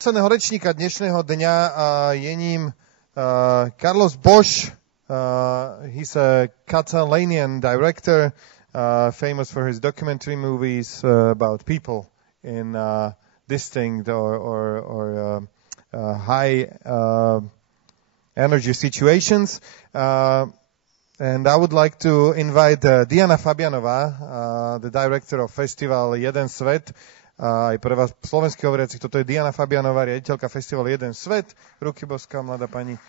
Posledného rečníka dnešného dňa je ním Carlos Bosh. He's a Catalanian director, famous for his documentary movies about people in distinct or high energy situations. And I would like to invite Diana Fabianová, the director of Festival Jeden svet. Aj pre vás slovenských hovoriacich, toto je Diana Fabianová, riaditeľka festivalu Jeden svet. Ruky boská, mladá pani,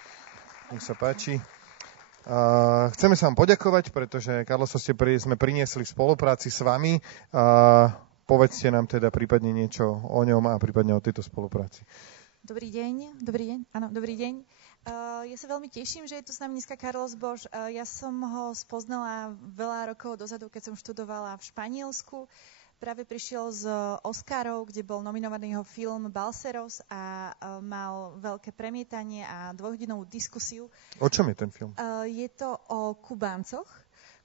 nech sa páči. Chceme sa vám poďakovať, pretože Carlosa sme priniesli v spolupráci s vami. Povedzte nám teda prípadne niečo o ňom a prípadne o tejto spolupráci. Dobrý deň. Áno, dobrý deň. Ja sa veľmi teším, že je tu s nami dneska Carlos Bosh. Ja som ho spoznala veľa rokov dozadu, keď som študovala v Španielsku. Práve prišiel z Oscarov, kde bol nominovaný jeho film Balseros a mal veľké premietanie a dvojhodinovú diskusiu. O čom je ten film? Je to o Kubáncoch,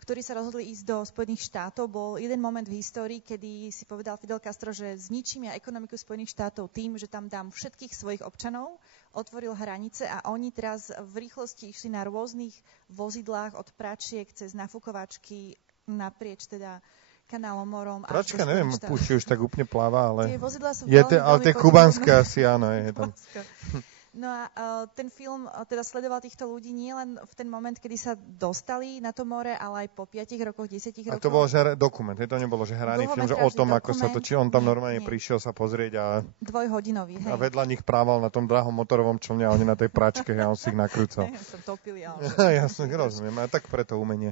ktorí sa rozhodli ísť do Spojených štátov. Bol jeden moment v histórii, kedy si povedal Fidel Castro, že zničím ja ekonomiku Spojených štátov tým, že tam dám všetkých svojich občanov, otvoril hranice a oni teraz v rýchlosti išli na rôznych vozidlách od pračiek cez nafúkovačky naprieč teda kanálom, morom. Pračka, neviem, či už tak úplne pláva, ale... Tie vozidlá sú ale tie kubánske asi áno. Je tam. No a ten film teda sledoval týchto ľudí nie len v ten moment, kedy sa dostali na to more, ale aj po 5 rokoch, 10 rokoch. A to bol dokument, to nebolo, že hraný film, že o tom, ako sa to, či on tam normálne prišiel sa pozrieť a... Dvojhodinový, hej. A vedľa nich prával na tom drahom motorovom člne a oni na tej pračke a on si ich nakrúcal. Som topili, ale... Jasne, rozumiem, a tak preto umenie.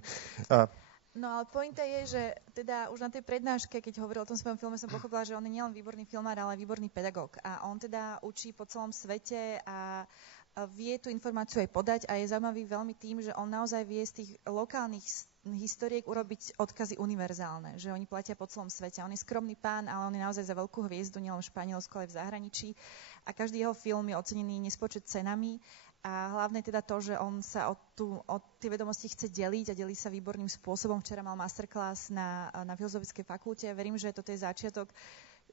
No ale pointa je, že teda už na tej prednáške, keď hovoril o tom svojom filme, som pochopila, že on je nielen výborný filmár, ale aj výborný pedagóg. A on teda učí po celom svete a vie tú informáciu aj podať a je zaujímavý veľmi tým, že on naozaj vie z tých lokálnych historiek urobiť odkazy univerzálne, že oni platia po celom svete. On je skromný pán, ale on je naozaj za veľkú hviezdu, nielen v Španielsku, ale aj v zahraničí. A každý jeho film je ocenený nespočet cenami. A hlavne teda to, že on sa o tie vedomosti chce deliť a delí sa výborným spôsobom. Včera mal masterclass na Filozofickej fakulte. Verím, že toto je začiatok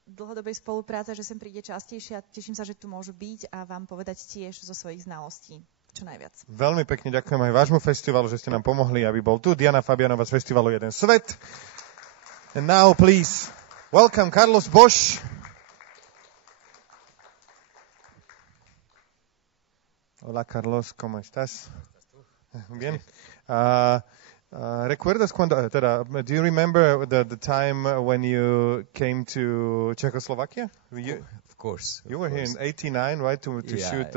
dlhodobej spolupráce, že sem príde častejšie a teším sa, že tu môžu byť a vám povedať tiež zo svojich znalostí čo najviac. Veľmi pekne ďakujem aj vášmu festivalu, že ste nám pomohli, aby bol tu. Diana Fabianová z festivalu Jeden svet. And now please welcome Carlos Bosh. Hola Carlos, ¿cómo estás? Bien. ¿Recuerdas cuando, do you remember the time when you came to Czechoslovakia? Of course. You were here in 89, right, to shoot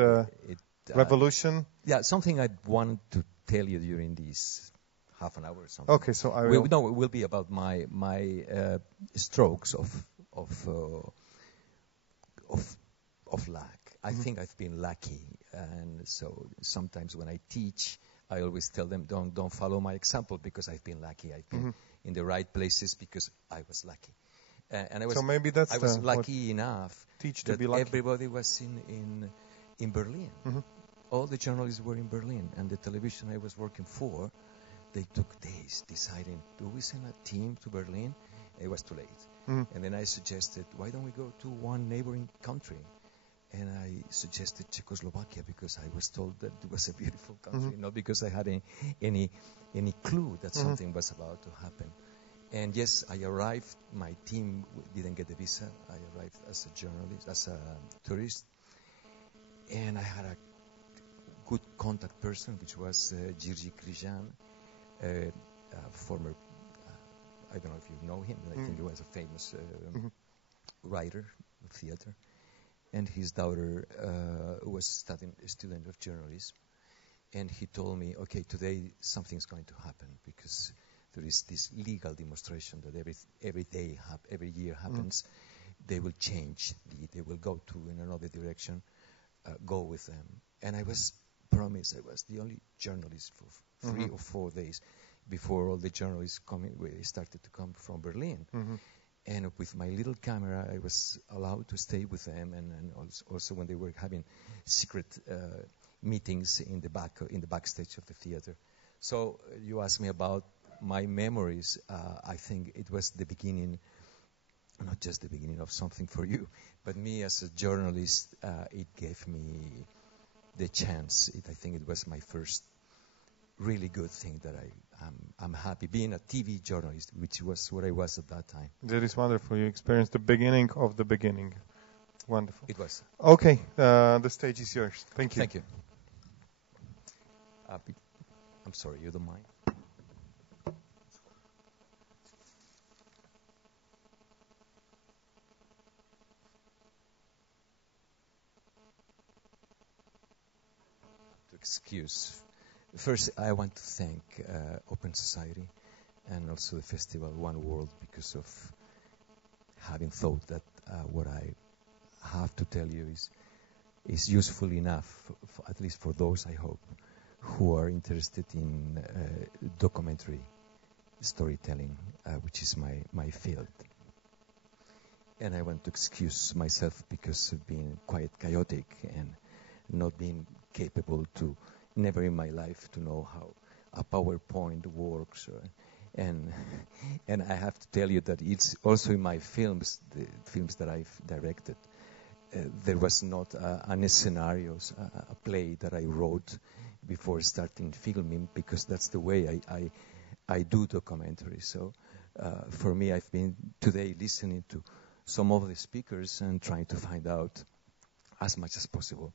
Revolution? Yeah, something I wanted to tell you during this half an hour or something. Okay, so I will... No, it will be about my strokes of luck. I think I've been lucky. And so sometimes when I teach, I always tell them, don't follow my example because I've been lucky. I've been in the right places because I was lucky. And I was, so maybe that's I was lucky enough that everybody was in Berlin. Mm-hmm. All the journalists were in Berlin, and the television I was working for, they took days deciding, do we send a team to Berlin? It was too late. Mm-hmm. And then I suggested, why don't we go to one neighboring country? And I suggested Czechoslovakia because I was told that it was a beautiful country, not because I had any clue that something was about to happen. And yes, I arrived. My team didn't get the visa. I arrived as a journalist, as a tourist, and I had a good contact person, which was Jiří Kryžan, a former. I don't know if you know him, but I think he was a famous writer of theater. And his daughter was a student of journalism. And he told me, okay, today something's going to happen because there is this legal demonstration that every year happens. They will change. They will go in another direction. Go with them. And I was promised I was the only journalist for 3 or 4 days before all the journalists started to come from Berlin. And with my little camera, I was allowed to stay with them, and also when they were having secret meetings in the backstage of the theater. So you asked me about my memories. I think it was the beginning not just the beginning of something for you, but me as a journalist, it gave me the chance. I think it was my first really good thing that I'm happy being a TV journalist, which was what I was at that time. That is wonderful. You experienced the beginning of the beginning. Wonderful. It was. Okay, the stage is yours. Thank you. Thank you. I'm sorry, you don't mind? To excuse. First, I want to thank Open Society and also the festival One World because of having thought that what I have to tell you is useful enough, at least for those, I hope, who are interested in documentary storytelling, which is my field. And I want to excuse myself because of being quite chaotic and not being capable to, never in my life, to know how a PowerPoint works. And I have to tell you that it's also in my films, the films that I've directed, there was not any scenarios, a play that I wrote before starting filming, because that's the way I do documentaries. So for me, I've been today listening to some of the speakers and trying to find out as much as possible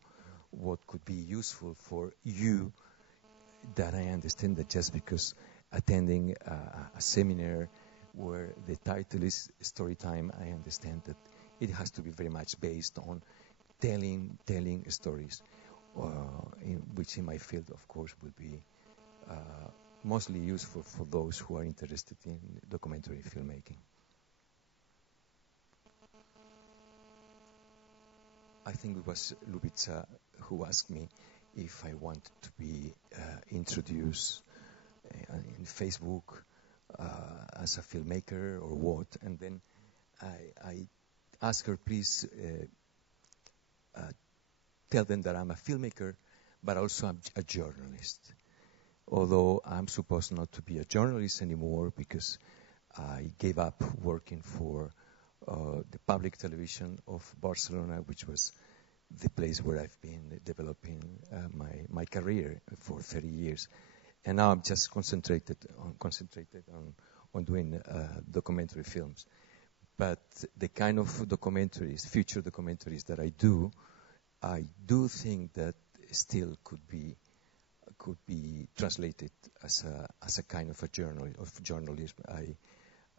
what could be useful for you, that I understand that just because attending a seminar where the title is Story Time, I understand that it has to be very much based on telling stories, which in my field, of course, will be mostly useful for those who are interested in documentary filmmaking. I think it was Lubitsa who asked me if I wanted to be introduced in Facebook as a filmmaker or what, and then I asked her, please tell them that I'm a filmmaker, but also I'm a journalist. Although I'm supposed not to be a journalist anymore because I gave up working for the public television of Barcelona, which was the place where I've been developing my career for 30 years. And now I'm just concentrated on doing documentary films. But the kind of documentaries, future documentaries that I do think that still could be translated as a kind of journalism.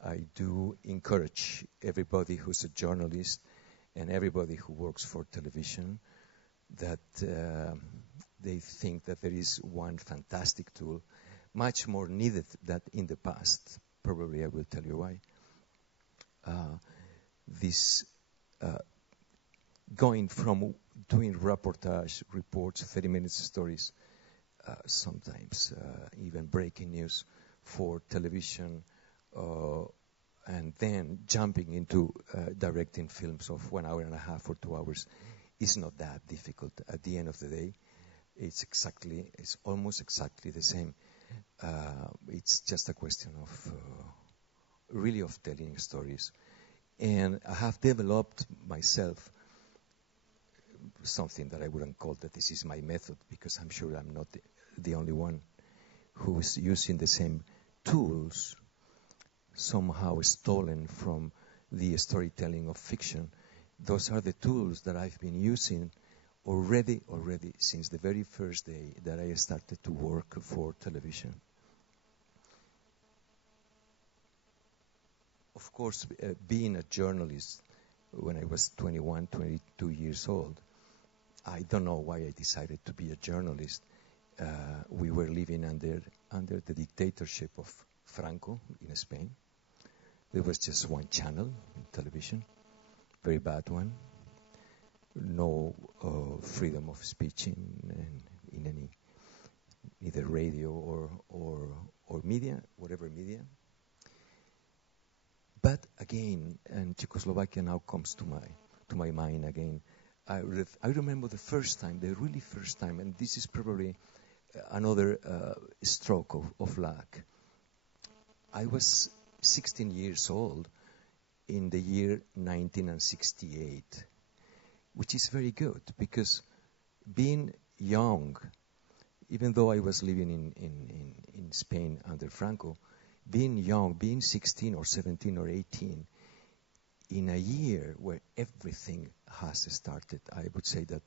I do encourage everybody who's a journalist and everybody who works for television that they think that there is one fantastic tool, much more needed than in the past. Probably I will tell you why. This going from doing reports, 30 minutes stories, sometimes even breaking news for television, and then jumping into directing films of 1 hour and a half or 2 hours is not that difficult. At the end of the day, it's almost exactly the same. It's just a question of really of telling stories. And I have developed myself something that I wouldn't call that this is my method, because I'm sure I'm not the only one who is using the same tools, somehow stolen from the storytelling of fiction. Those are the tools that I've been using already since the very first day that I started to work for television. Of course, being a journalist when I was 21, 22 years old, I don't know why I decided to be a journalist. We were living under the dictatorship of Franco in Spain. There was just one channel in television, very bad one. No freedom of speech in any either radio or media, whatever media. But again, and Czechoslovakia now comes to my mind again. I remember the really first time, and this is probably another stroke of luck. I was 16 years old, in the year 1968, which is very good because being young, even though I was living in Spain under Franco, being young, being 16 or 17 or 18, in a year where everything has started, I would say that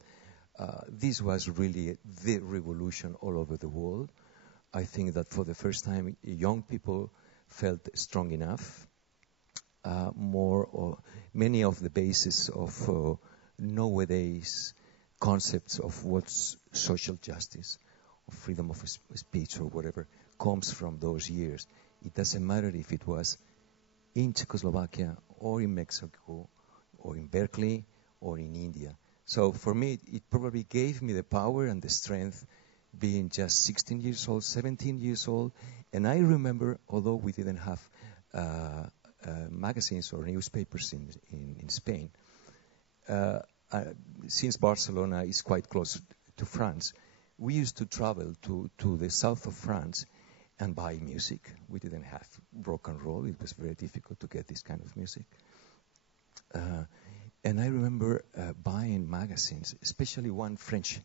this was really the revolution all over the world. I think that for the first time, young people felt strong enough. Many of the bases of nowadays concepts of what's social justice, or freedom of speech, or whatever, comes from those years. It doesn't matter if it was in Czechoslovakia, or in Mexico, or in Berkeley, or in India. So for me, it probably gave me the power and the strength being just 16 years old, 17 years old. And I remember, although we didn't have magazines or newspapers in Spain, since Barcelona is quite close to France, we used to travel to the south of France and buy music. We didn't have rock and roll. It was very difficult to get this kind of music. And I remember buying magazines, especially one French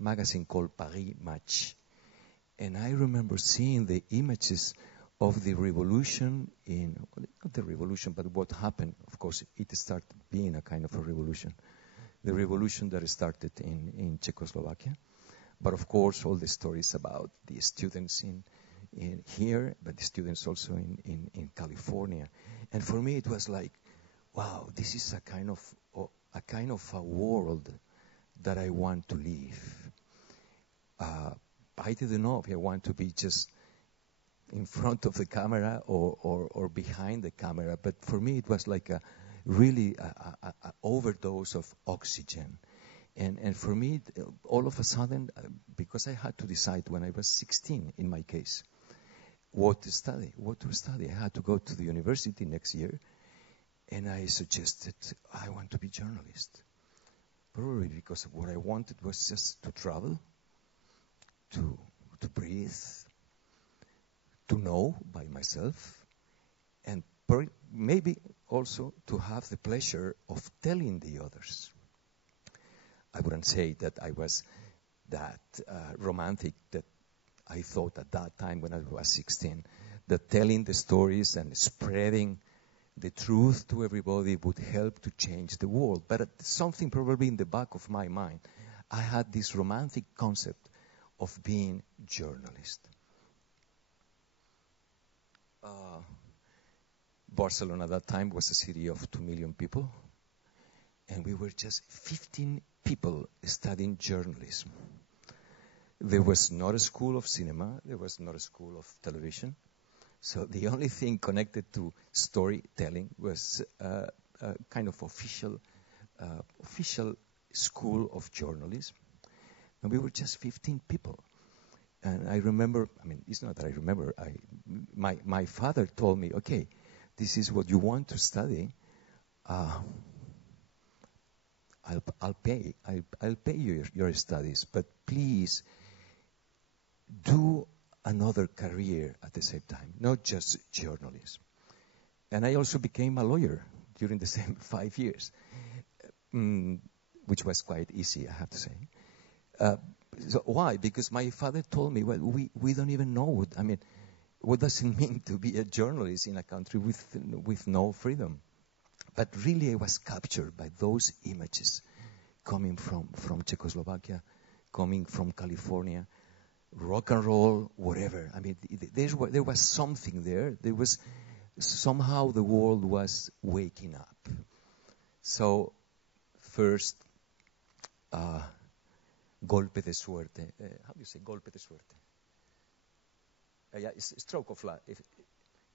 magazine called Paris Match. And I remember seeing the images of the revolution not the revolution, but what happened. Of course, it started being a kind of a revolution. The revolution that started in Czechoslovakia. But of course, all the stories about the students in here, but the students also in California. And for me, it was like, wow, this is a kind of a world that I want to live. I didn't know if I want to be just in front of the camera or behind the camera, but for me, it was like a overdose of oxygen. And for me, all of a sudden, because I had to decide when I was 16, in my case, what to study. I had to go to the university next year, and I suggested I want to be a journalist. Probably because what I wanted was just to travel, to breathe, to know by myself, and maybe also to have the pleasure of telling the others. I wouldn't say that I was that romantic that I thought at that time when I was 16, that telling the stories and spreading the truth to everybody would help to change the world. But something probably in the back of my mind, I had this romantic concept of being a journalist. Barcelona at that time was a city of 2 million people, and we were just 15 people studying journalism. There was not a school of cinema, there was not a school of television. So the only thing connected to storytelling was a kind of official school of journalism. And we were just 15 people. And I remember, it's not that I remember, my father told me, okay, this is what you want to study. I'll pay you your studies, but please do another career at the same time, not just journalism. And I also became a lawyer during the same 5 years, which was quite easy, I have to say. So why? Because my father told me, well, we don't even know what does it mean to be a journalist in a country with no freedom? But really I was captured by those images coming from Czechoslovakia, coming from California, rock and roll, whatever. There was something there. There was somehow the world was waking up. So first, golpe de suerte. How do you say golpe de suerte? Stroke of luck.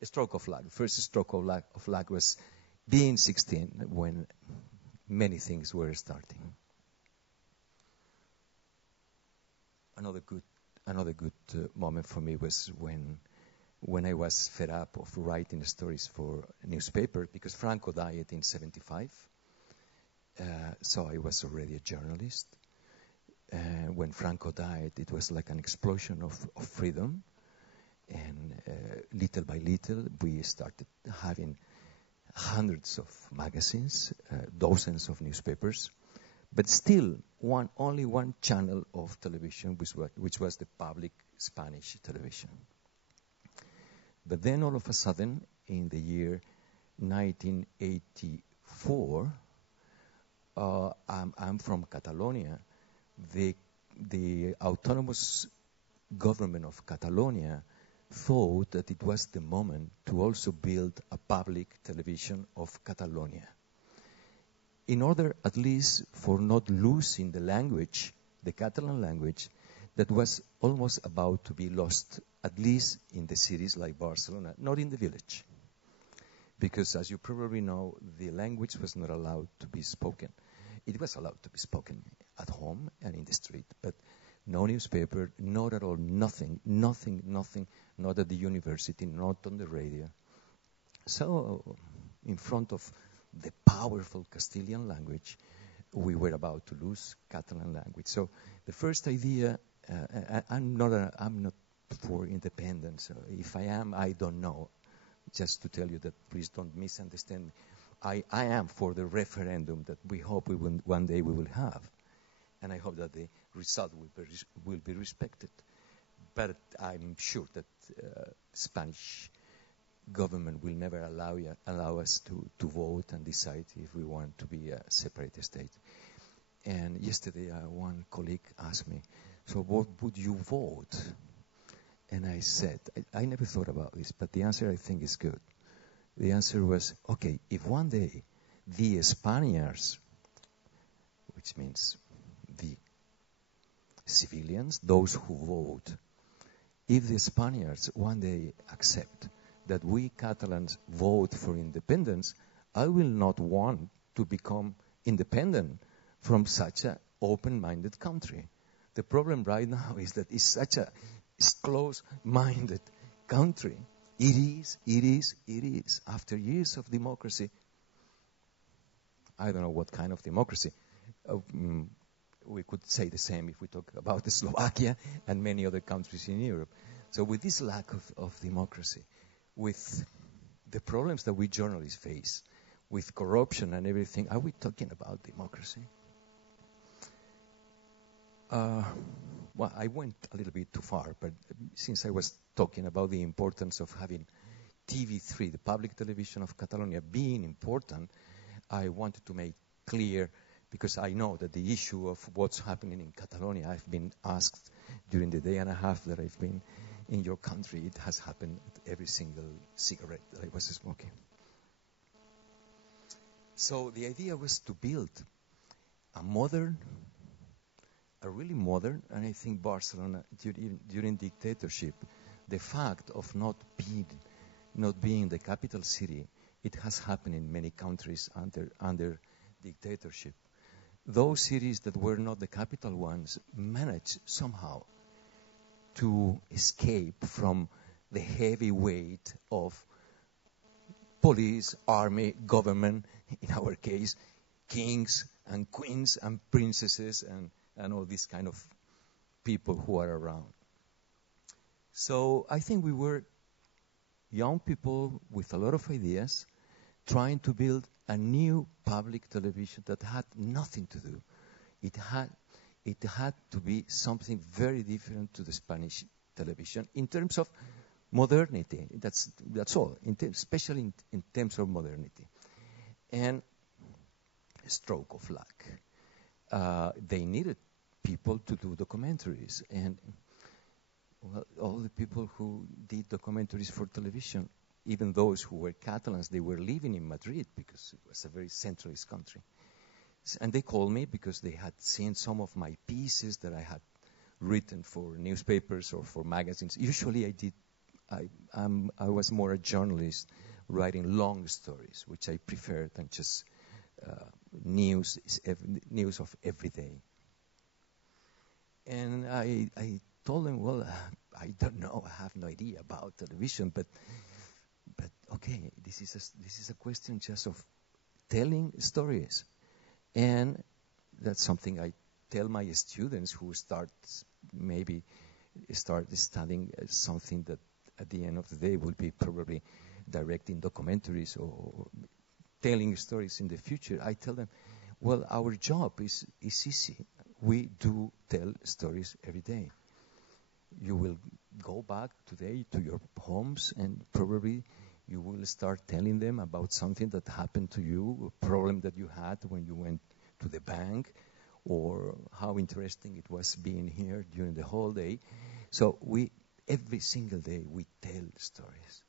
Stroke of luck. First stroke of luck was being 16 when many things were starting. Another good moment for me was when I was fed up of writing stories for a newspaper, because Franco died in 1975. So I was already a journalist. When Franco died, it was like an explosion of freedom. And little by little, we started having hundreds of magazines, dozens of newspapers, but still only one channel of television, which was the public Spanish television. But then all of a sudden, in the year 1984, I'm from Catalonia. The autonomous government of Catalonia thought that it was the moment to also build a public television of Catalonia, in order at least for not losing the language, the Catalan language, that was almost about to be lost, at least in the cities like Barcelona, not in the village. Because as you probably know, the language was not allowed to be spoken. It was allowed to be spoken at home and in the street, but no newspaper, not at all, nothing, not at the university, not on the radio. So, in front of the powerful Castilian language, we were about to lose Catalan language. So, the first idea, I'm not for independence. If I am, I don't know. Just to tell you that, please don't misunderstand me. I am for the referendum that we hope one day we will have. And I hope that the result will be respected. But I'm sure that Spanish government will never allow us to vote and decide if we want to be a separate state. And yesterday, one colleague asked me, so what would you vote? And I said, I never thought about this, but the answer I think is good. The answer was, okay, if one day the Spaniards, which means the civilians, those who vote, if the Spaniards one day accept that we Catalans vote for independence, I will not want to become independent from such an open-minded country. The problem right now is that it's such a close-minded country. It is. After years of democracy, I don't know what kind of democracy. We could say the same if we talk about Slovakia and many other countries in Europe. So with this lack of democracy, with the problems that we journalists face, with corruption and everything, are we talking about democracy? Well, I went a little bit too far, but since I was talking about the importance of having TV3, the public television of Catalonia, being important, I wanted to make clear, because I know that the issue of what's happening in Catalonia, I've been asked during the day and a half that I've been in your country, it has happened at every single cigarette that I was smoking. So the idea was to build a really modern, and I think Barcelona, during dictatorship, the fact of not being the capital city, it has happened in many countries under dictatorship. Those cities that were not the capital ones managed somehow to escape from the heavy weight of police, army, government, in our case, kings and queens and princesses and all these kind of people who are around. So I think we were young people with a lot of ideas trying to build a new public television that had nothing to do. It had to be something very different to the Spanish television in terms of modernity. That's all, especially in terms of modernity. And a stroke of luck. They needed people to do documentaries. And all the people who did documentaries for television, even those who were Catalans, they were living in Madrid because it was a very centralist country. And they called me because they had seen some of my pieces that I had written for newspapers or for magazines. Usually I was more a journalist writing long stories, which I prefer than just news of every day. And I told them, well, I don't know, I have no idea about television, but okay, this is a question just of telling stories. And that's something I tell my students who start studying something that at the end of the day will be probably directing documentaries or telling stories in the future, I tell them, well, our job is easy. We do tell stories every day. You will go back today to your homes, and probably you will start telling them about something that happened to you, a problem that you had when you went to the bank, or how interesting it was being here during the whole day. So every single day we tell stories.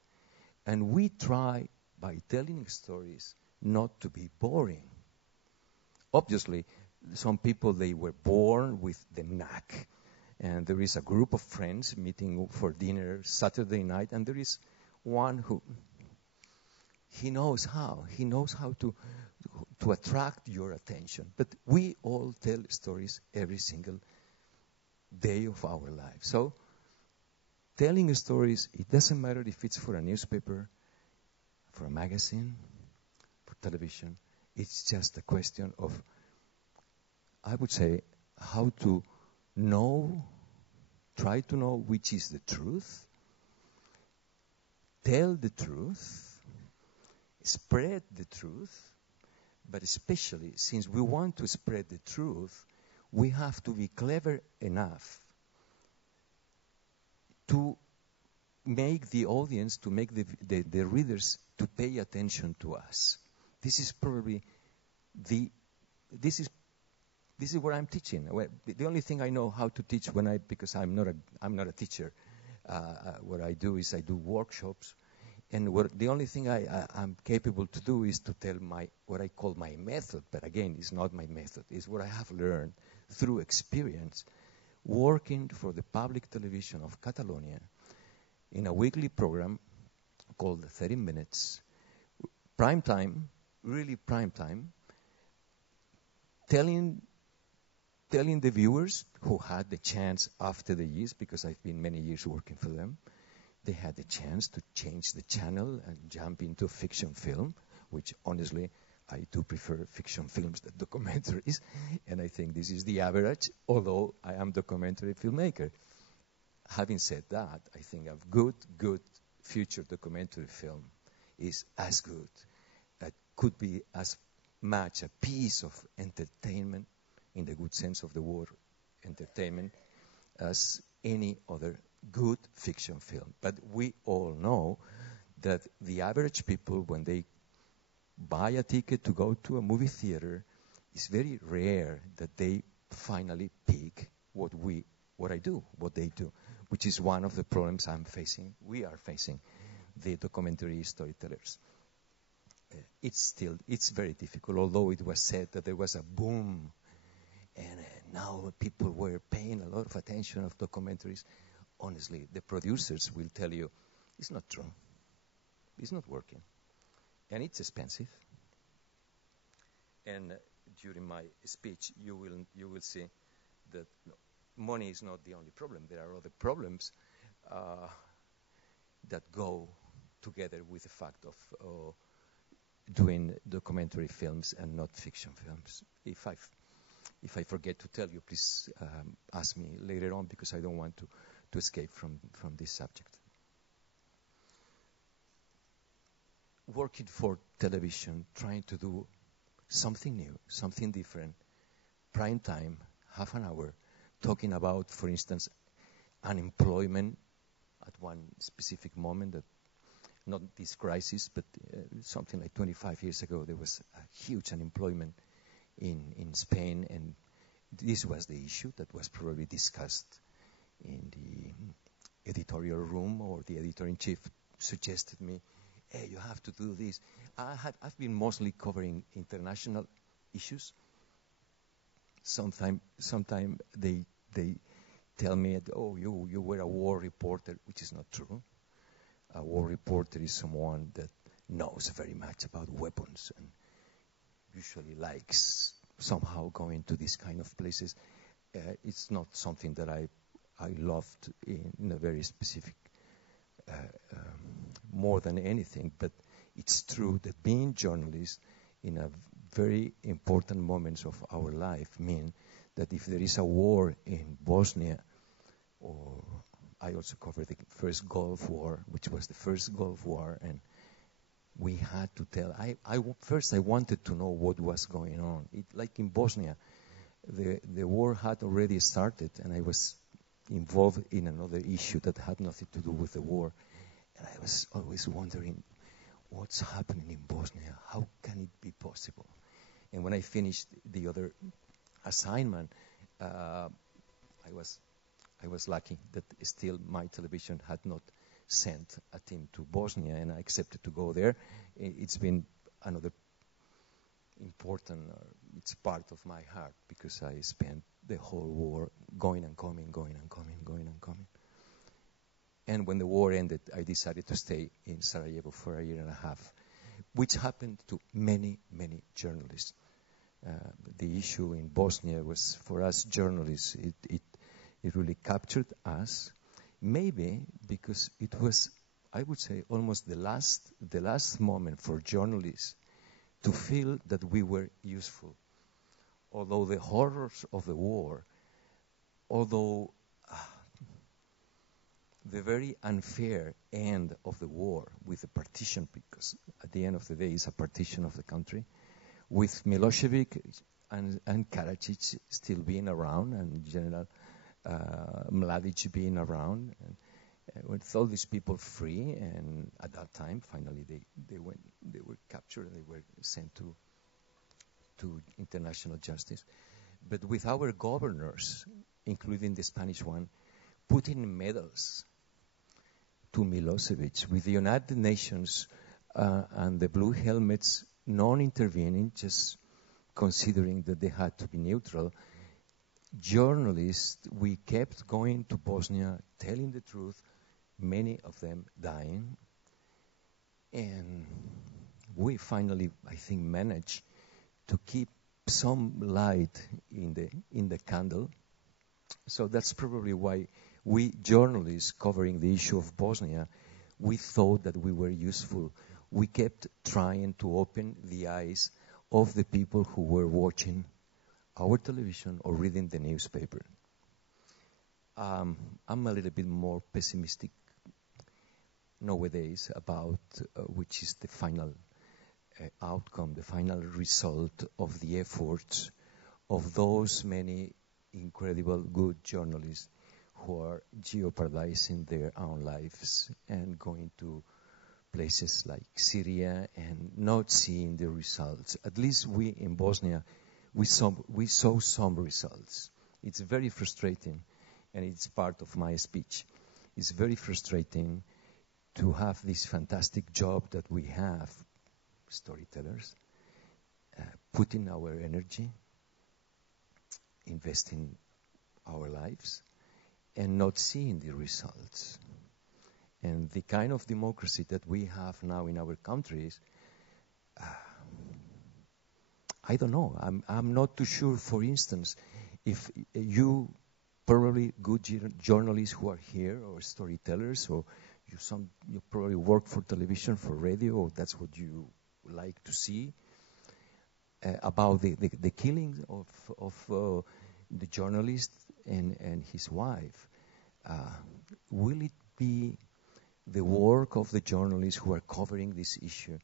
And we try, by telling stories, not to be boring. Obviously, some people, they were born with the knack. And there is a group of friends meeting for dinner Saturday night, and there is one who, he knows how to attract your attention. But we all tell stories every single day of our life. So telling stories, it doesn't matter if it's for a newspaper, for a magazine, for television. It's just a question of, I would say, how to try to know which is the truth, tell the truth, spread the truth, but especially since we want to spread the truth, we have to be clever enough to make the audience, to make the readers to pay attention to us. This is probably this is what I'm teaching. Well, the only thing I know how to teach because I'm not a teacher. What I do is I do workshops, and the only thing I'm capable to do is to tell what I call my method. But again, it's not my method. It's what I have learned through experience, working for the public television of Catalonia in a weekly program called 30 Minutes, prime time, really prime time, telling the viewers who had the chance after the years, because I've been many years working for them, they had the chance to change the channel and jump into fiction film, which honestly, I do prefer fiction films than documentaries, and I think this is the average, although I am a documentary filmmaker. Having said that, I think a good future documentary film is as good. It could be as much a piece of entertainment, in the good sense of the word, entertainment, as any other good fiction film. But we all know that the average people, when they buy a ticket to go to a movie theater, it's very rare that they finally pick what they do, which is one of the problems we are facing, the documentary storytellers. It's very difficult, although it was said that there was a boom, and now people were paying a lot of attention of documentaries. Honestly, the producers will tell you, it's not true. It's not working. And it's expensive. And during my speech, you will see that money is not the only problem. There are other problems that go together with the fact of doing documentary films and not fiction films. If I forget to tell you, please ask me later on, because I don't want to escape from this subject. Working for television, trying to do something new, something different, prime time, half an hour, talking about, for instance, unemployment at one specific moment, that not this crisis, but something like 25 years ago, there was a huge unemployment in Spain, and this was the issue that was probably discussed in the editorial room, or the editor-in-chief suggested me, hey, you have to do this. I've been mostly covering international issues. Sometime they tell me, oh, you were a war reporter, which is not true. A war reporter is someone that knows very much about weapons and usually likes somehow going to these kind of places. It's not something that I loved in a very specific, more than anything, but it's true that being journalists in a very important moments of our life mean that if there is a war in Bosnia, or I also covered the first Gulf War, which was the first Gulf War, and we had to tell. First I wanted to know what was going on. Like in Bosnia, the war had already started, and I was involved in another issue that had nothing to do with the war. And I was always wondering, what's happening in Bosnia? How can it be possible? And when I finished the other assignment, I was lucky that still my television had not sent a team to Bosnia, and I accepted to go there. It's been another important, it's part of my heart, because I spent the whole war going and coming. And when the war ended, I decided to stay in Sarajevo for a year and a half, which happened to many, many journalists. The issue in Bosnia was, for us journalists, it really captured us, maybe because it was, I would say, almost the last moment for journalists to feel that we were useful. Although the horrors of the war, although the very unfair end of the war with the partition, because at the end of the day it's a partition of the country, with Milosevic and Karadzic still being around, and General Mladic being around, and with all these people free, and at that time, finally, they were captured and they were sent to international justice. But with our governors, including the Spanish one, putting medals to Milosevic, with the United Nations and the Blue Helmets non-intervening, just considering that they had to be neutral, journalists, we kept going to Bosnia, telling the truth, many of them dying, and we finally, I think, managed to keep some light in the candle. So that's probably why we journalists covering the issue of Bosnia, we thought that we were useful. We kept trying to open the eyes of the people who were watching our television or reading the newspaper. I'm a little bit more pessimistic nowadays about which is the final outcome, the final result of the efforts of those many incredible good journalists who are jeopardizing their own lives and going to places like Syria and not seeing the results. At least we in Bosnia, we saw some results. It's very frustrating, and it's part of my speech. It's very frustrating to have this fantastic job that we have, storytellers, putting our energy, investing our lives, and not seeing the results. And the kind of democracy that we have now in our countries, I don't know. I'm not too sure, for instance, if you probably good journalists who are here, or storytellers, or you probably work for television, for radio, or that's what you like to see, about the killing of the journalist and his wife. Will it be the work of the journalists who are covering this issue?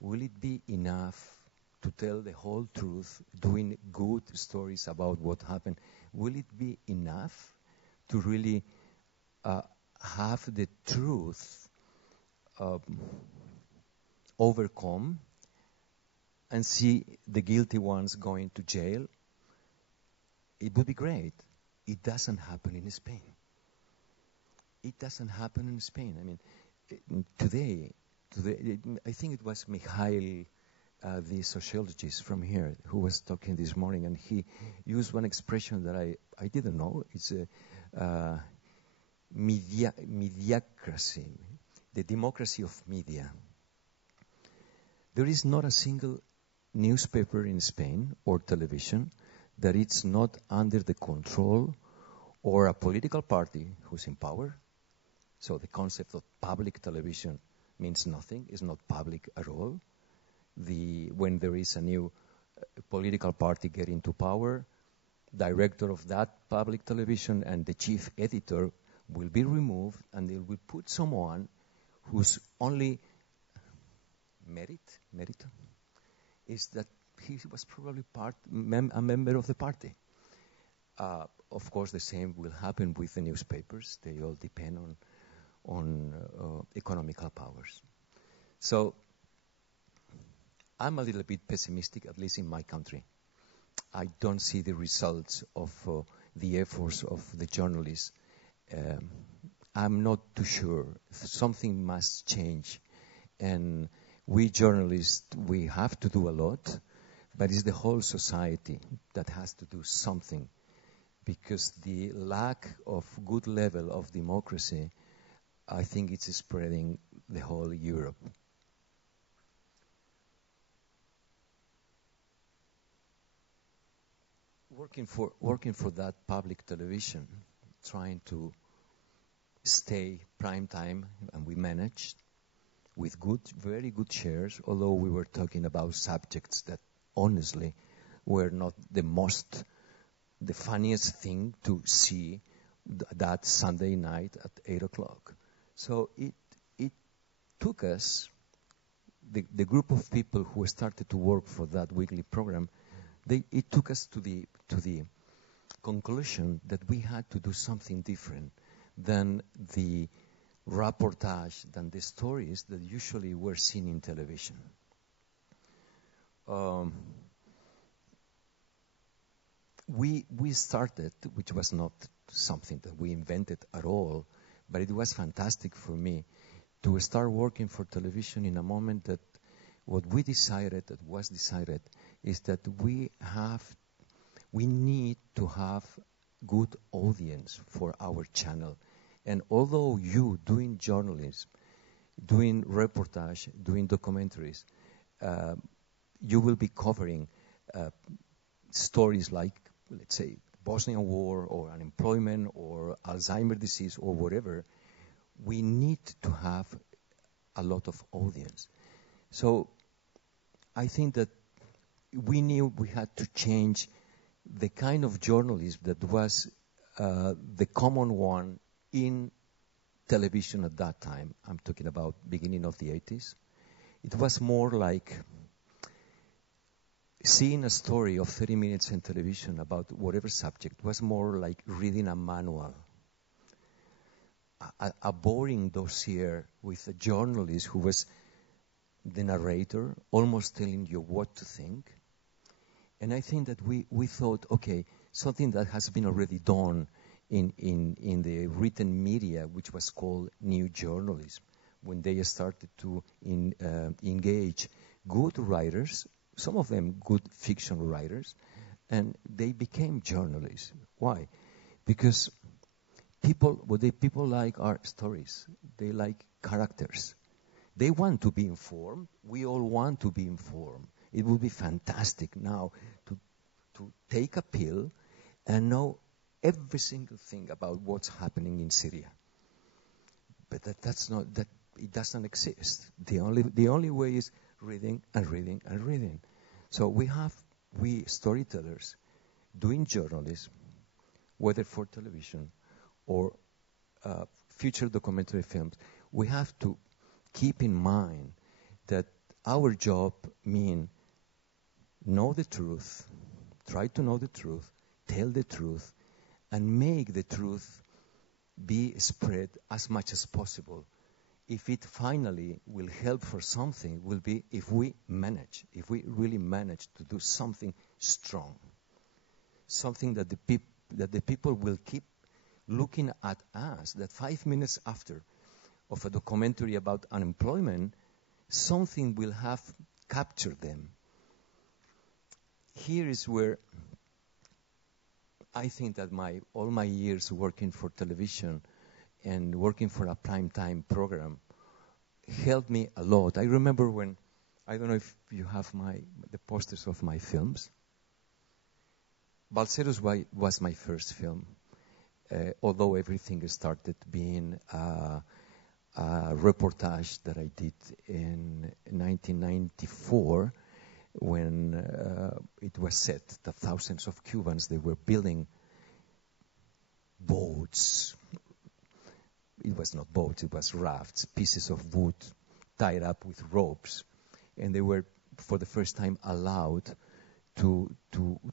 Will it be enough to tell the whole truth, doing good stories about what happened? Will it be enough to really have the truth overcome and see the guilty ones going to jail? It would be great. It doesn't happen in Spain. It doesn't happen in Spain. I mean, today, I think it was Mikhail, the sociologist from here, who was talking this morning, and he used one expression that I didn't know. It's mediacracy, the democracy of media. There is not a single newspaper in Spain or television that it's not under the control or a political party who's in power. So the concept of public television means nothing. It's not public at all. When there is a new political party get into power, director of that public television and the chief editor will be removed, and they will put someone whose only Meriton, is that he was probably a member of the party. Of course, the same will happen with the newspapers. They all depend on economical powers. So I'm a little bit pessimistic, at least in my country. I don't see the results of the efforts of the journalists. I'm not too sure. Something must change. And we journalists, we have to do a lot, but it's the whole society that has to do something, because the lack of good level of democracy, I think it's spreading the whole Europe. Working for that public television, trying to stay prime time, and we managed with very good shares, although we were talking about subjects that honestly were not the funniest thing to see that Sunday night at 8 o'clock. So it took us, the group of people who started to work for that weekly program, it took us to the conclusion that we had to do something different than the reportage, than the stories that usually were seen in television. We started, which was not something that we invented at all, but it was fantastic for me to start working for television in a moment that what was decided, is that we need to have good audience for our channel. And although you doing journalism, doing reportage, doing documentaries, you will be covering stories like, let's say, Bosnian War or unemployment or Alzheimer's disease or whatever, we need to have a lot of audience. So I think that we knew we had to change the kind of journalism that was the common one in television at that time. I'm talking about beginning of the 80s. It was more like seeing a story of 30 minutes in television about whatever subject was more like reading a manual. A boring dossier with a journalist who was the narrator, almost telling you what to think. And I think that we thought, okay, something that has been already done in the written media, which was called new journalism, when they started to engage good writers, some of them good fiction writers, and they became journalists. Why? Because what people like are stories. They like characters. They want to be informed. We all want to be informed. It would be fantastic now to take a pill and know every single thing about what's happening in Syria. But it doesn't exist. The only way is reading and reading and reading. So we storytellers doing journalism, whether for television or future documentary films, we have to keep in mind that our job means know the truth, try to know the truth, tell the truth, and make the truth be spread as much as possible. If it finally will help for something, will be if we really manage to do something strong, something that the people will keep looking at us, that 5 minutes after of a documentary about unemployment, something will have captured them. Here is where I think that all my years working for television and working for a primetime program helped me a lot. I remember when, I don't know if you have the posters of my films. Balseros was my first film, although everything started being a reportage that I did in 1994 when it was said that thousands of Cubans, they were building boats. It was not boats, it was rafts, pieces of wood tied up with ropes and they were, for the first time, allowed to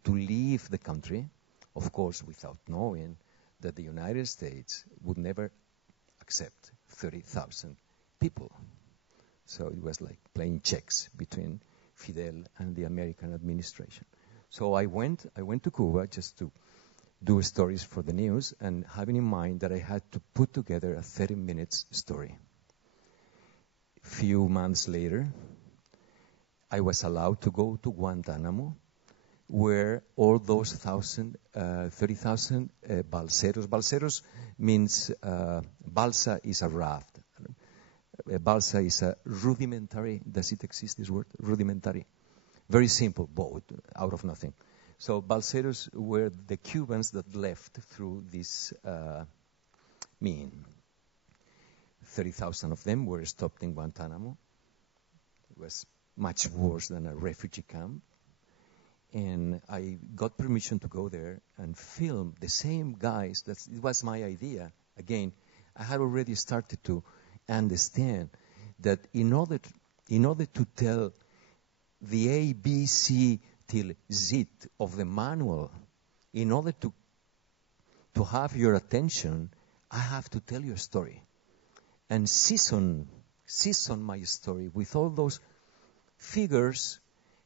leave the country, of course, without knowing that the United States would never accept 30,000 people. So it was like playing chess between Fidel and the American administration. So I went to Cuba just to do stories for the news, and having in mind that I had to put together a 30-minute story. Few months later, I was allowed to go to Guantanamo, where all those 30,000 balseros. Balseros means balsa is a raft. Balsa is a rudimentary, does it exist, this word? Rudimentary. Very simple boat out of nothing. So balseros were the Cubans that left through this mean. 30,000 of them were stopped in Guantanamo. It was much worse than a refugee camp. And I got permission to go there and film the same guys. It was my idea. Again, I had already started to understand that in order to tell the A, B, C till Z of the manual, in order to have your attention, I have to tell you a story and season my story with all those figures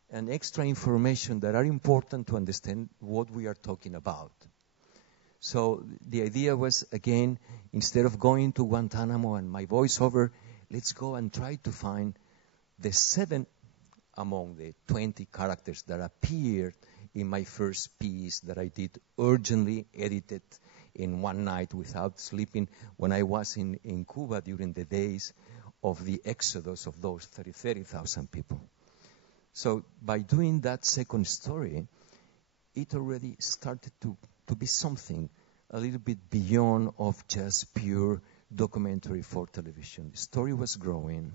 and extra information that are important to understand what we are talking about. So the idea was, again, instead of going to Guantanamo and my voiceover, let's go and try to find the 7 among the 20 characters that appeared in my first piece that I did urgently, edited in one night without sleeping when I was in Cuba during the days of the exodus of those 30,000 people. So by doing that second story, it already started to be something a little bit beyond of just pure documentary for television. The story was growing.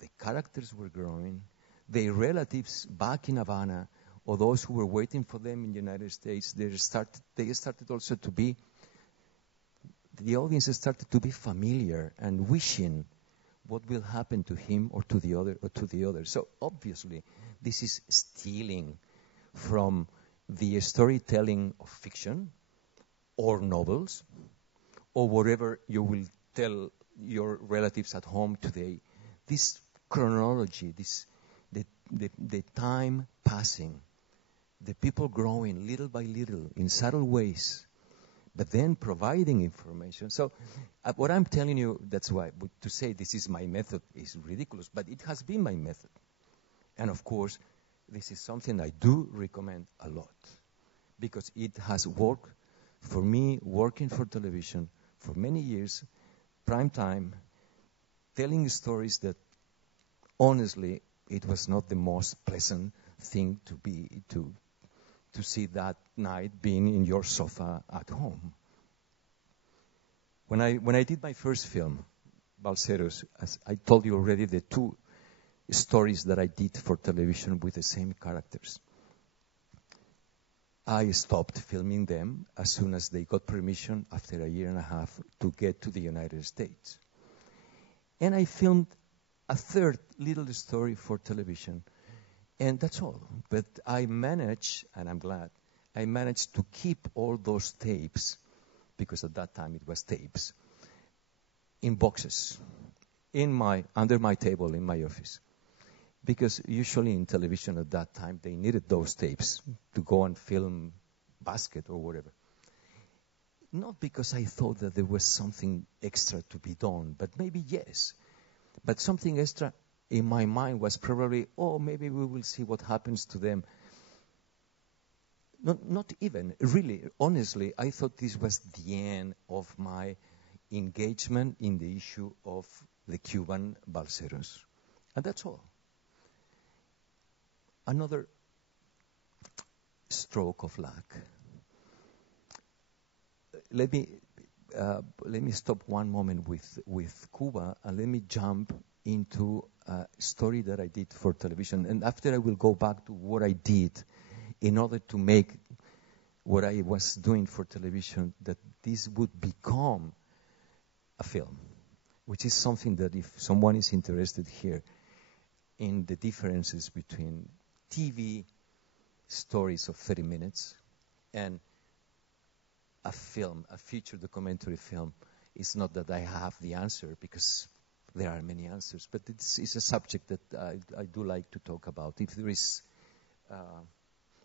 The characters were growing. Their relatives back in Havana, or those who were waiting for them in the United States, they started also to be, the audience started to be familiar and wishing what will happen to him or to the other. So obviously, this is stealing from the storytelling of fiction or novels or whatever you will tell your relatives at home today. This chronology, the time passing, the people growing little by little in subtle ways, but then providing information. So what I'm telling you, that's why to say this is my method is ridiculous, but it has been my method. And of course, this is something I do recommend a lot because it has worked for me, working for television for many years, prime time, telling stories that honestly it was not the most pleasant thing to see that night being in your sofa at home. When I did my first film, Balseros, as I told you already, the 2 stories that I did for television with the same characters, I stopped filming them as soon as they got permission after a year and a half to get to the United States. And I filmed a 3rd little story for television. And that's all. But I managed, and I'm glad, I managed to keep all those tapes, because at that time it was tapes, in boxes, under my table in my office. Because usually in television at that time, they needed those tapes to go and film basket or whatever. Not because I thought that there was something extra to be done, but maybe yes. But something extra in my mind was probably, maybe we will see what happens to them. Not even, really, honestly, I thought this was the end of my engagement in the issue of the Cuban balseros. And that's all. Another stroke of luck. Let me stop one moment with Cuba and let me jump into a story that I did for television. And after I will go back to what I did in order to make what I was doing for television, that this would become a film, which is something that if someone is interested here, in the differences between TV stories of 30 minutes and a film, a feature documentary film. It's not that I have the answer, because there are many answers, but it's a subject that I do like to talk about. If there is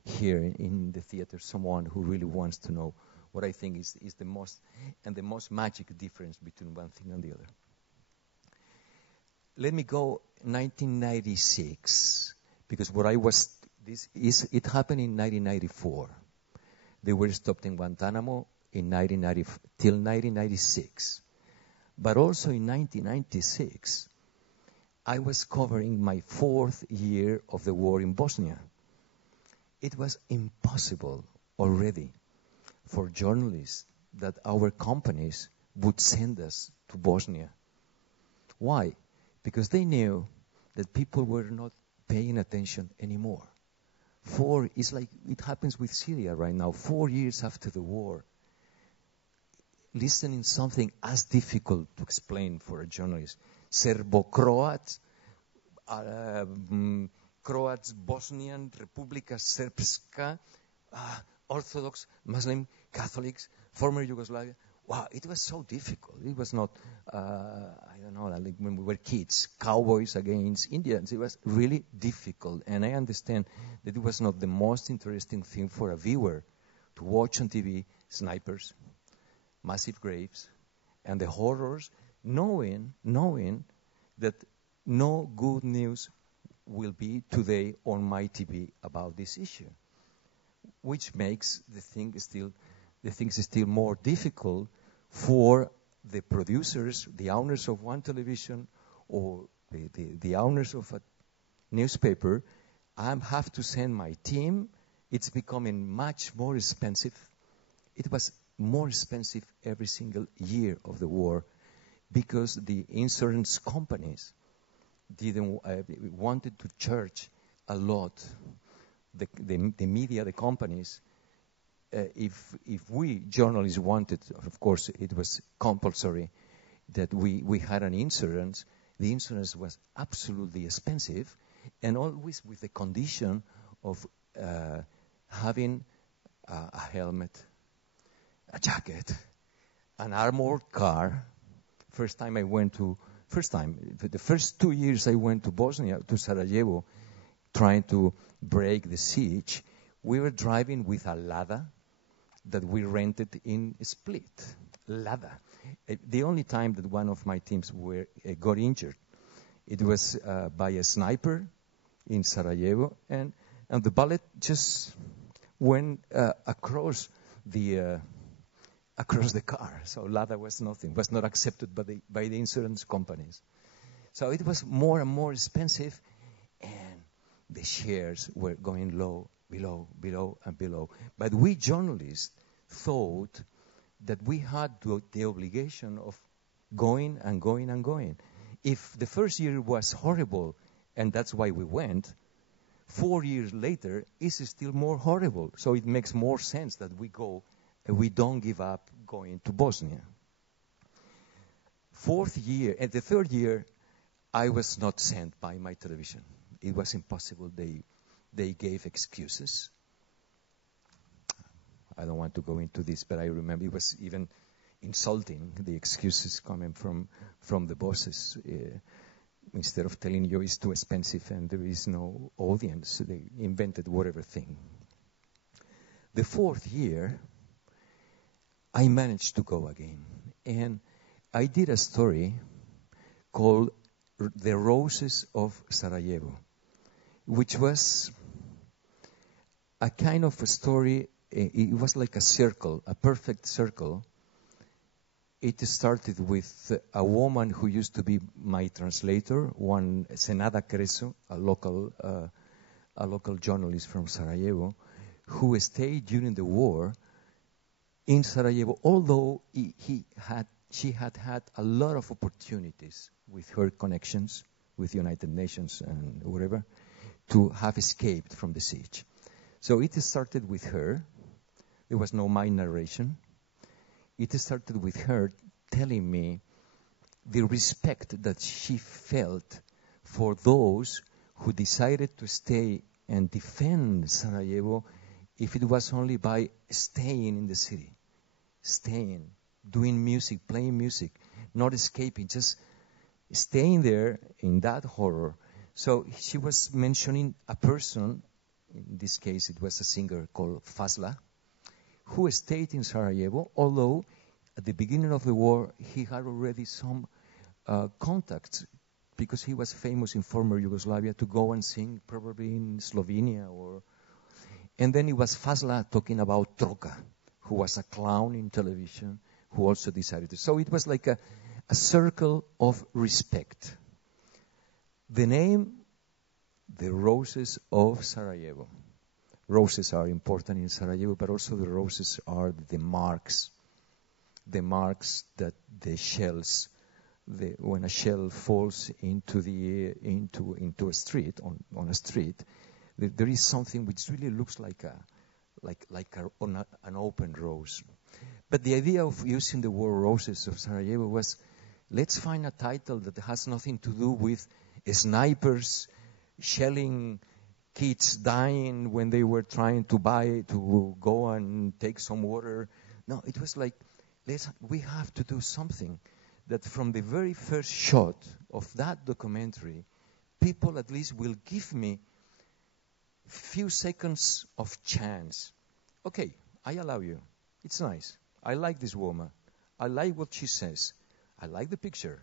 here in the theater someone who really wants to know what I think is the most magic difference between one thing and the other. Let me go 1996, because it happened in 1994. They were stopped in Guantanamo in 1990 till 1996. But also in 1996, I was covering my 4th year of the war in Bosnia. It was impossible already for journalists that our companies would send us to Bosnia. Why? Because they knew that people were not paying attention anymore. It's like it happens with Syria right now. 4 years after the war, listening something as difficult to explain for a journalist. Serbo-Croats, Croats, Bosnian, Republika Srpska, Orthodox, Muslim, Catholics, former Yugoslavia. Wow, it was so difficult. It was not, like when we were kids, cowboys against Indians. It was really difficult. And I understand that it was not the most interesting thing for a viewer to watch on TV, snipers, massive graves, and the horrors, knowing that no good news will be today on my TV about this issue, which makes the things still more difficult for the producers, the owners of one television, or the owners of a newspaper. I have to send my team. It's becoming much more expensive. It was more expensive every single year of the war, because the insurance companies wanted to charge a lot. The media, the companies, if we journalists wanted, of course, it was compulsory that we had an insurance. The insurance was absolutely expensive, and always with the condition of having a helmet, a jacket, an armored car. The first 2 years I went to Bosnia, to Sarajevo, trying to break the siege. We were driving with a Lada that we rented in Split. Lada. The only time that one of my teams got injured, it was by a sniper in Sarajevo, and the bullet just went across the car. So Lada was nothing, was not accepted by the insurance companies. So it was more and more expensive, and the shares were going low, below, and below. But we journalists thought that we had the obligation of going and going and going. If the first year was horrible, and that's why we went, 4 years later, it's still more horrible. So it makes more sense that we go and we don't give up going to Bosnia. The third year, I was not sent by my television. It was impossible. They gave excuses. I don't want to go into this, but I remember it was even insulting, the excuses coming from the bosses. Instead of telling you it's too expensive and there is no audience, they invented whatever thing. The fourth year, I managed to go again. And I did a story called The Roses of Sarajevo, which was a kind of a story. It was like a circle, a perfect circle. It started with a woman who used to be my translator, one Senada Creso, a local journalist from Sarajevo, who stayed during the war in Sarajevo, although she had a lot of opportunities with her connections with the United Nations and whatever to have escaped from the siege. So it started with her. There was no my narration. It started with her telling me the respect that she felt for those who decided to stay and defend Sarajevo if it was only by staying in the city, staying, doing music, playing music, not escaping, just staying there in that horror. So she was mentioning a person, in this case it was a singer called Fazla, who stayed in Sarajevo, although at the beginning of the war he had already some contacts, because he was famous in former Yugoslavia to go and sing probably in Slovenia. And then it was Fazla talking about Troka, who was a clown in television, who also decided to. So it was like a circle of respect. The name, the Roses of Sarajevo. Roses are important in Sarajevo, but also the roses are the marks that the shells, when a shell falls into a street, on a street, there is something which really looks like an open rose. But the idea of using the word Roses of Sarajevo was, let's find a title that has nothing to do with snipers shelling kids dying when they were trying to go and take some water. No, it was like, we have to do something that from the very first shot of that documentary, people at least will give me few seconds of chance. Okay, I allow you. It's nice. I like this woman. I like what she says. I like the picture.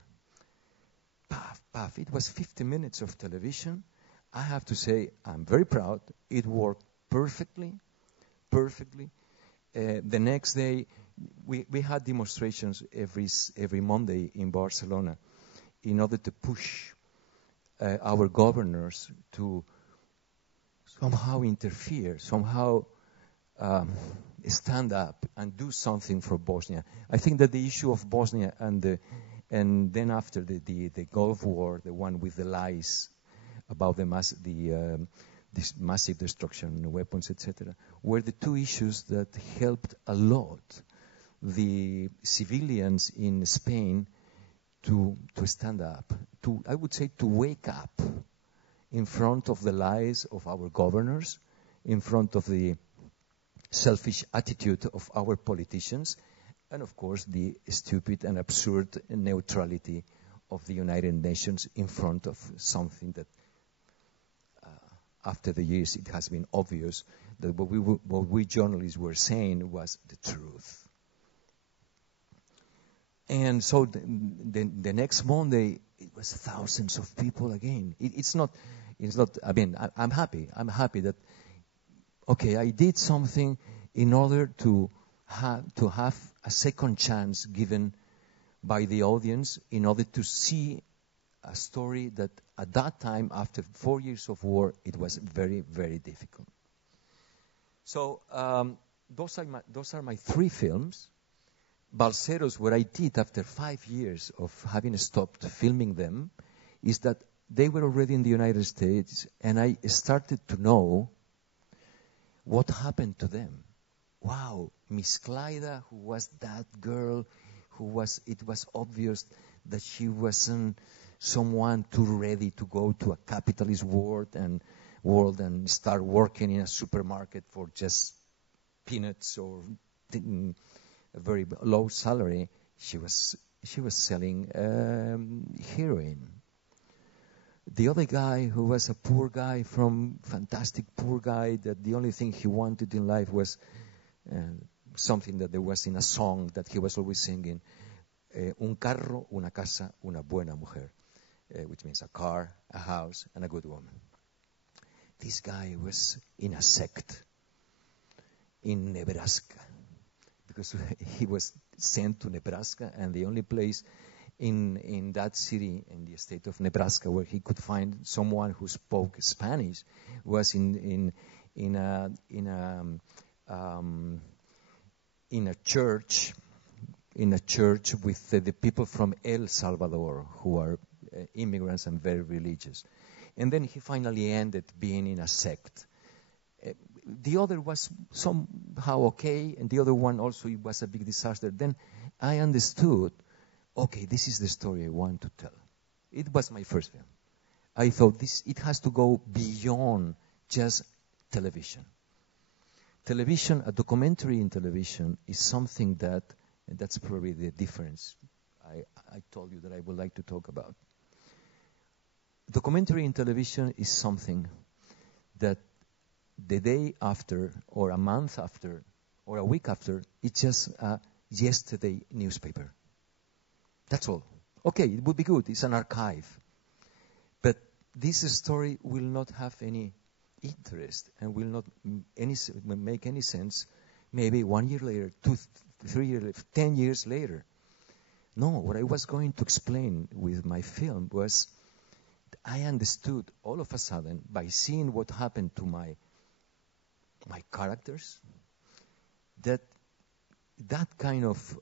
Puff, puff. It was 50 minutes of television. I have to say, I'm very proud. It worked perfectly. The next day, we had demonstrations every Monday in Barcelona in order to push our governors to somehow interfere, somehow stand up and do something for Bosnia. I think that the issue of Bosnia and then after the Gulf War, the one with the lies about this massive destruction, weapons, etc., were the two issues that helped a lot the civilians in Spain to stand up, I would say to wake up in front of the lies of our governors, in front of the selfish attitude of our politicians, and of course the stupid and absurd neutrality of the United Nations in front of something that after the years it has been obvious that what we journalists were saying was the truth. And so the next Monday, it was thousands of people again. It's not. I mean, I'm happy. I'm happy that, okay, I did something in order to have a second chance given by the audience in order to see a story that at that time, after 4 years of war, it was very, very difficult. So those are my three films. Balseros, what I did after 5 years of having stopped filming them, is that they were already in the United States, and I started to know what happened to them. Wow, Miss Clyda, who was that girl, it was obvious that she wasn't someone too ready to go to a capitalist world and start working in a supermarket for just peanuts or a very low salary. She was selling heroin. The other guy, who was a poor guy, fantastic poor guy, that the only thing he wanted in life was something that there was in a song that he was always singing, un carro, una casa, una buena mujer, which means a car, a house, and a good woman. This guy was in a sect in Nebraska, because he was sent to Nebraska, and the only place in that city, in the state of Nebraska, where he could find someone who spoke Spanish was in a church with the people from El Salvador, who are immigrants and very religious. And then he finally ended being in a sect. The other was somehow okay, and the other one also, it was a big disaster. Then I understood, okay, this is the story I want to tell. It was my first film. I thought it has to go beyond just television. Television, a documentary in television, is something that's probably the difference I told you that I would like to talk about. Documentary in television is something that the day after, or a month after, or a week after, it's just a yesterday newspaper. That's all. Okay, it would be good. It's an archive. But this story will not have any interest and will not make any sense maybe 1 year later, 2, 3 years later, 10 years later. No, what I was going to explain with my film was I understood all of a sudden by seeing what happened to my characters that kind of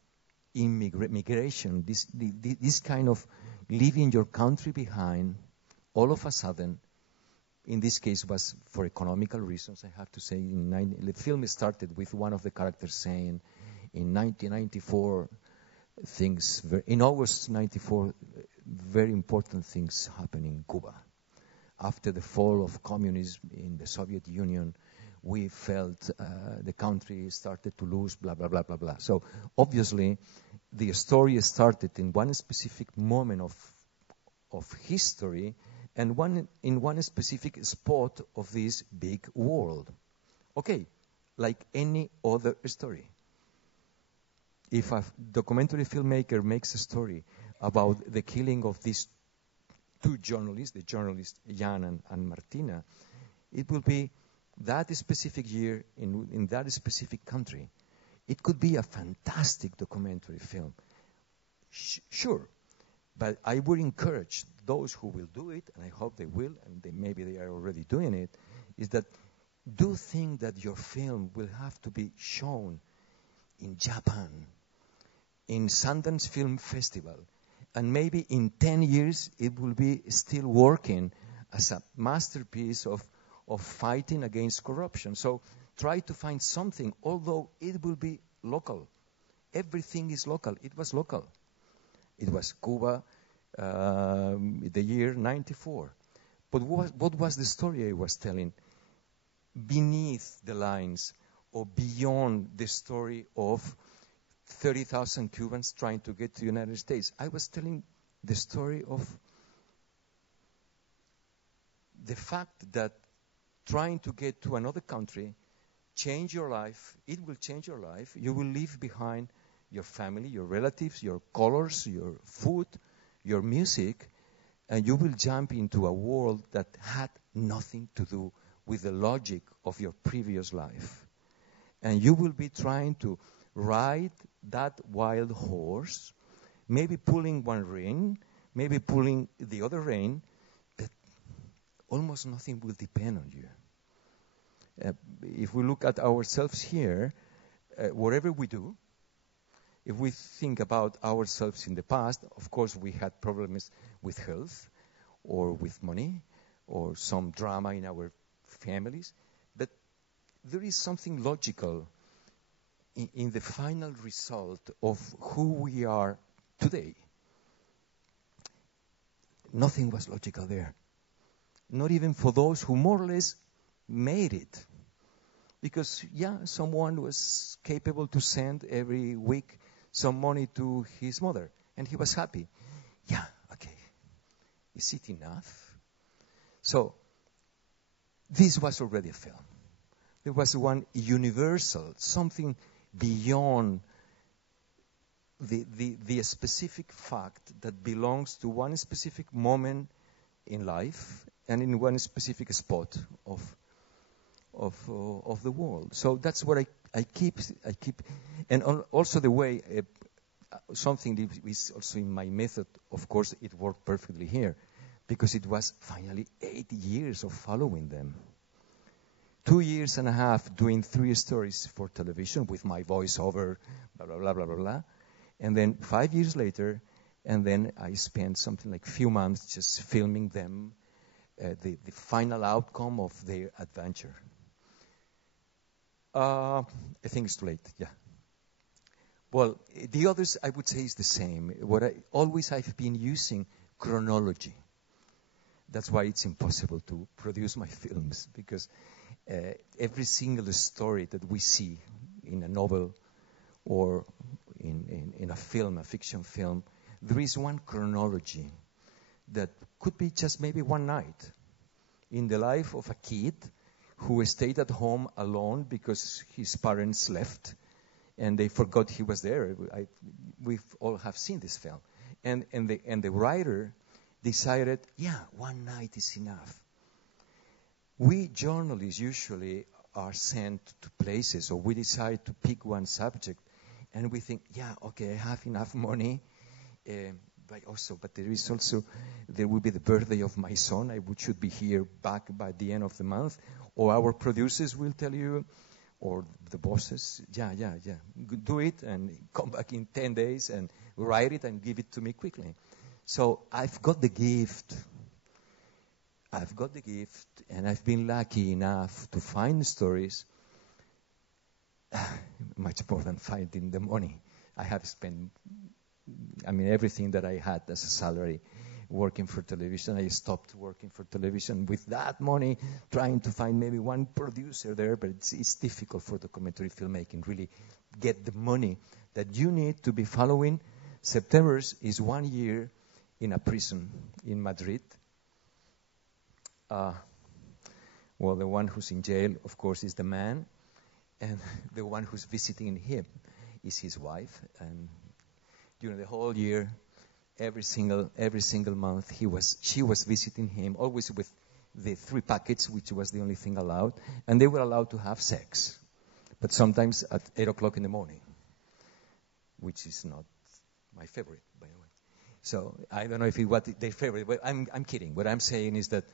migration, this kind of leaving your country behind, all of a sudden, in this case was for economical reasons, I have to say. The film started with one of the characters saying, in 1994, in August 94, very important things happened in Cuba. After the fall of communism in the Soviet Union, we felt the country started to lose, blah, blah, blah, blah, blah. So obviously, the story started in one specific moment of history and in one specific spot of this big world. Okay, like any other story. If a documentary filmmaker makes a story about the killing of these two journalists, the journalists Jan and Martina, it will be that specific year in that specific country. It could be a fantastic documentary film. Sure, but I would encourage those who will do it, and I hope they will, and maybe they are already doing it, is that do think that your film will have to be shown in Japan, in Sundance Film Festival, and maybe in 10 years it will be still working as a masterpiece of fighting against corruption. So try to find something, although it will be local. Everything is local. It was local. It was Cuba, the year 94. But what was the story I was telling? Beneath the lines or beyond the story of 30,000 Cubans trying to get to the United States. I was telling the story of the fact that trying to get to another country, change your life. It will change your life. You will leave behind your family, your relatives, your colors, your food, your music, and you will jump into a world that had nothing to do with the logic of your previous life. And you will be trying to ride that wild horse, maybe pulling one rein, maybe pulling the other rein, but almost nothing will depend on you. If we look at ourselves here, whatever we do, if we think about ourselves in the past, of course we had problems with health or with money or some drama in our families, but there is something logical in the final result of who we are today. Nothing was logical there. Not even for those who more or less made it. Because, someone was capable to send every week some money to his mother, and he was happy. Yeah, okay. Is it enough? So, this was already a film. There was one universal, something beyond the specific fact that belongs to one specific moment in life and in one specific spot of the world. So that's what I keep, and also the way something that is also in my method. Of course, it worked perfectly here because it was finally 8 years of following them. 2 years and a half doing 3 stories for television with my voiceover, blah, blah, blah, blah, blah, blah. And then 5 years later, and then I spent something like few months just filming them, the final outcome of their adventure. I think it's too late, yeah. Well, the others I would say is the same. I've been using chronology. That's why it's impossible to produce my films, because every single story that we see in a novel or in a film, a fiction film, there is one chronology that could be just maybe one night in the life of a kid who stayed at home alone because his parents left and they forgot he was there. We've all have seen this film. And the writer decided, one night is enough. We journalists usually are sent to places, or we decide to pick one subject, and we think, I have enough money, but there will be the birthday of my son. I should be here back by the end of the month, or our producers will tell you, or the bosses, do it and come back in 10 days and write it and give it to me quickly. So I've got the gift, and I've been lucky enough to find stories much more than finding the money. I have spent, everything that I had as a salary working for television. I stopped working for television with that money, trying to find maybe one producer there, but it's difficult for documentary filmmaking, really get the money that you need to be following. September is 1 year in a prison in Madrid. The one who's in jail, of course, is the man, and the one who's visiting him is his wife. And during the whole year, every single month, she was visiting him, always with the 3 packets, which was the only thing allowed, and they were allowed to have sex, but sometimes at 8:00 in the morning, which is not my favorite, by the way. So I don't know if it was their favorite, but I'm kidding. What I'm saying is that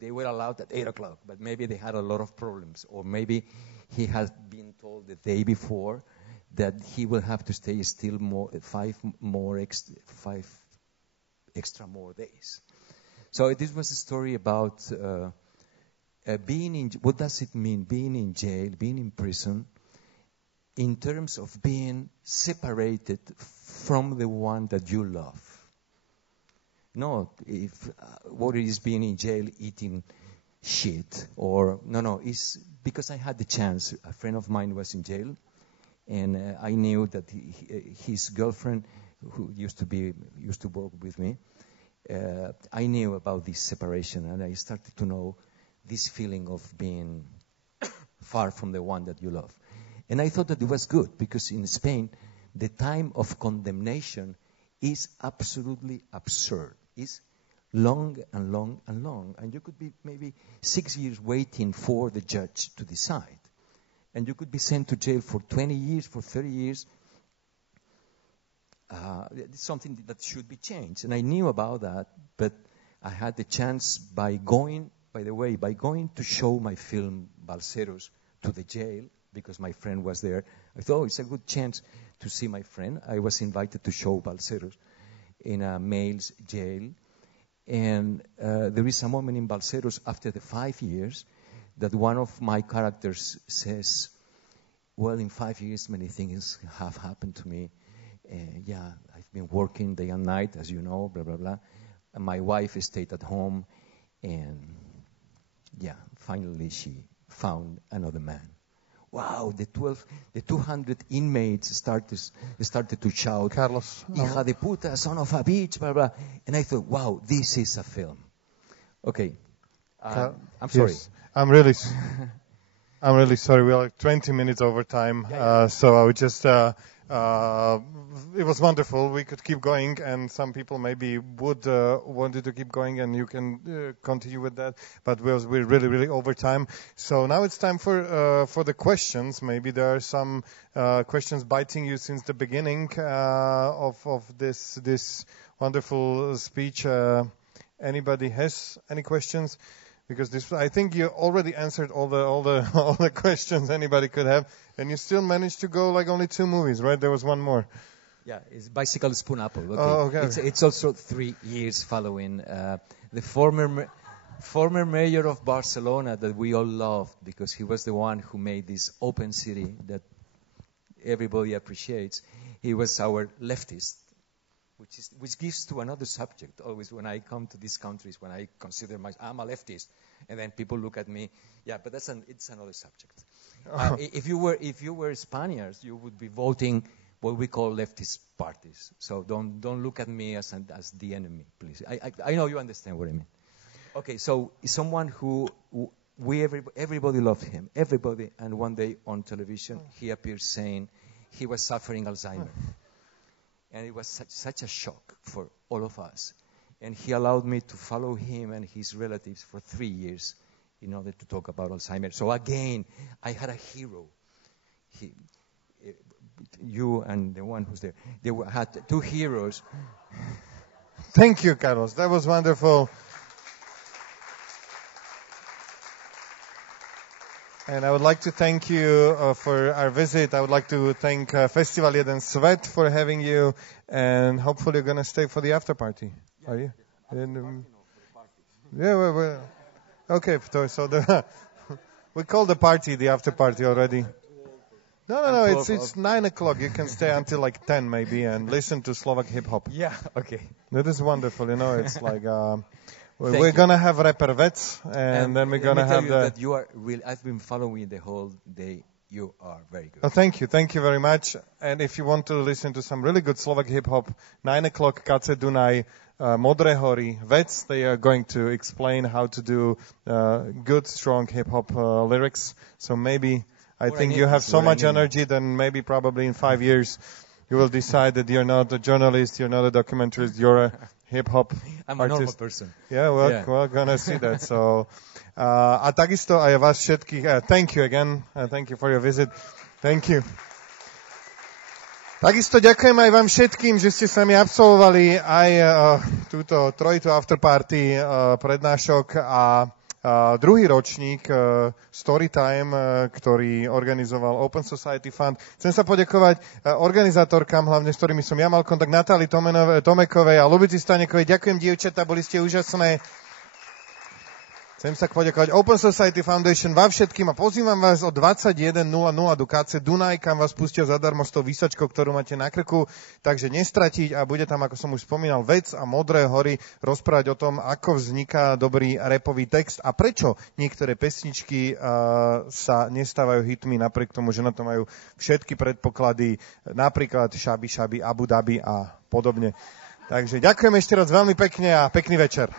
they were allowed at 8:00, but maybe they had a lot of problems, or maybe he had been told the day before that he will have to stay still 5 extra more days. So this was a story about what does it mean, being in jail, being in prison, in terms of being separated from the one that you love. Not what it is being in jail eating shit, or it's because I had the chance. A friend of mine was in jail, and I knew that his girlfriend, who used to work with me, I knew about this separation, and I started to know this feeling of being far from the one that you love. And I thought that it was good, because in Spain, the time of condemnation is absolutely absurd. It's long and long and long. And you could be maybe 6 years waiting for the judge to decide. And you could be sent to jail for 20 years, for 30 years. It's something that should be changed. And I knew about that, but I had the chance by going to show my film Balseros to the jail, because my friend was there. I thought, it's a good chance to see my friend. I was invited to show Balseros in a male's jail. And there is a moment in Balseros after the 5 years that one of my characters says, in 5 years, many things have happened to me. I've been working day and night, as you know, blah, blah, blah. And my wife stayed at home, and finally she found another man. Wow, the 200 inmates started to shout, Carlos, hija de puta, son of a bitch, blah, blah. And I thought, wow, this is a film. Okay. I'm sorry. Yes. I'm really sorry. We're like 20 minutes over time. So I would just, it was wonderful. We could keep going, and some people maybe would wanted to keep going, and you can continue with that. But we're really, really over time. So now it's time for the questions. Maybe there are some questions biting you since the beginning of this wonderful speech. Anybody has any questions? Because I think you already answered all the questions anybody could have, and you still managed to go like only 2 movies, right? There was one more. Yeah, it's Bicycle Spoon Apple. Okay. Oh, okay. It's also 3 years following the former mayor of Barcelona that we all loved, because he was the one who made this open city that everybody appreciates. He was our leftist which gives to another subject. Always when I come to these countries, when I consider I'm a leftist, and then people look at me, yeah, but it's another subject. If you were Spaniards, you would be voting what we call leftist parties. So don't look at me as the enemy, please. I know you understand what I mean. Okay, so someone who everybody loved him, everybody, and one day on television he appeared saying he was suffering Alzheimer. And it was such a shock for all of us. And he allowed me to follow him and his relatives for 3 years in order to talk about Alzheimer. So again, I had a hero. You and the one who's there, had two heroes. Thank you, Carlos. That was wonderful. And I would like to thank you for our visit. I would like to thank Festival Jeden Svet for having you, and hopefully you're going to stay for the after party. Yeah, are you? Yeah, okay. So we call the party the after party already. No, it's 9 o'clock. You can stay until like 10 maybe and listen to Slovak hip hop. Yeah, okay. That is wonderful. It's like... We're going to have rapper Vets, and then we're going to have that you are real. I've been following the whole day. You are very good. Oh, thank you very much. And if you want to listen to some really good Slovak hip-hop, 9 o'clock, Kace Dunaj, Modré hory, Vets, they are going to explain how to do good, strong hip-hop lyrics. So maybe, I think you have so much energy, then maybe probably in 5 years, you will decide that you're not a journalist, you're not a documentarist, you're a hip-hop I'm artist. A normal person. Yeah, we're gonna see that. So, a takisto aj vás všetkých, thank you again, thank you for your visit. Thank you. Takisto ďakujem aj vám všetkým, že ste s nami absolvovali aj túto trojitú afterparty prednášok a druhý ročník Storytime, ktorý organizoval Open Society Fund. Chcem sa poďakovať organizátorkám, hlavne s ktorými som ja mal kontakt, Natálii Tomekovej a Lubici Stanekovej. Ďakujem, dievčatá, boli ste úžasné. Chcem sa poďakovať Open Society Foundation vám všetkým a pozývam vás o 21.00 do KC Dunaj, kam vás pustia zadarmo s tou výsačkou, ktorú máte na krku, takže nestratiť a bude tam, ako som už spomínal, Vec a Modré hory rozprávať o tom, ako vzniká dobrý rapový text a prečo niektoré pesničky sa nestávajú hitmi napriek tomu, že na to majú všetky predpoklady, napríklad Šabi Šabi, Abu Dhabi a podobne. Takže ďakujem ešte raz veľmi pekne a pekný večer.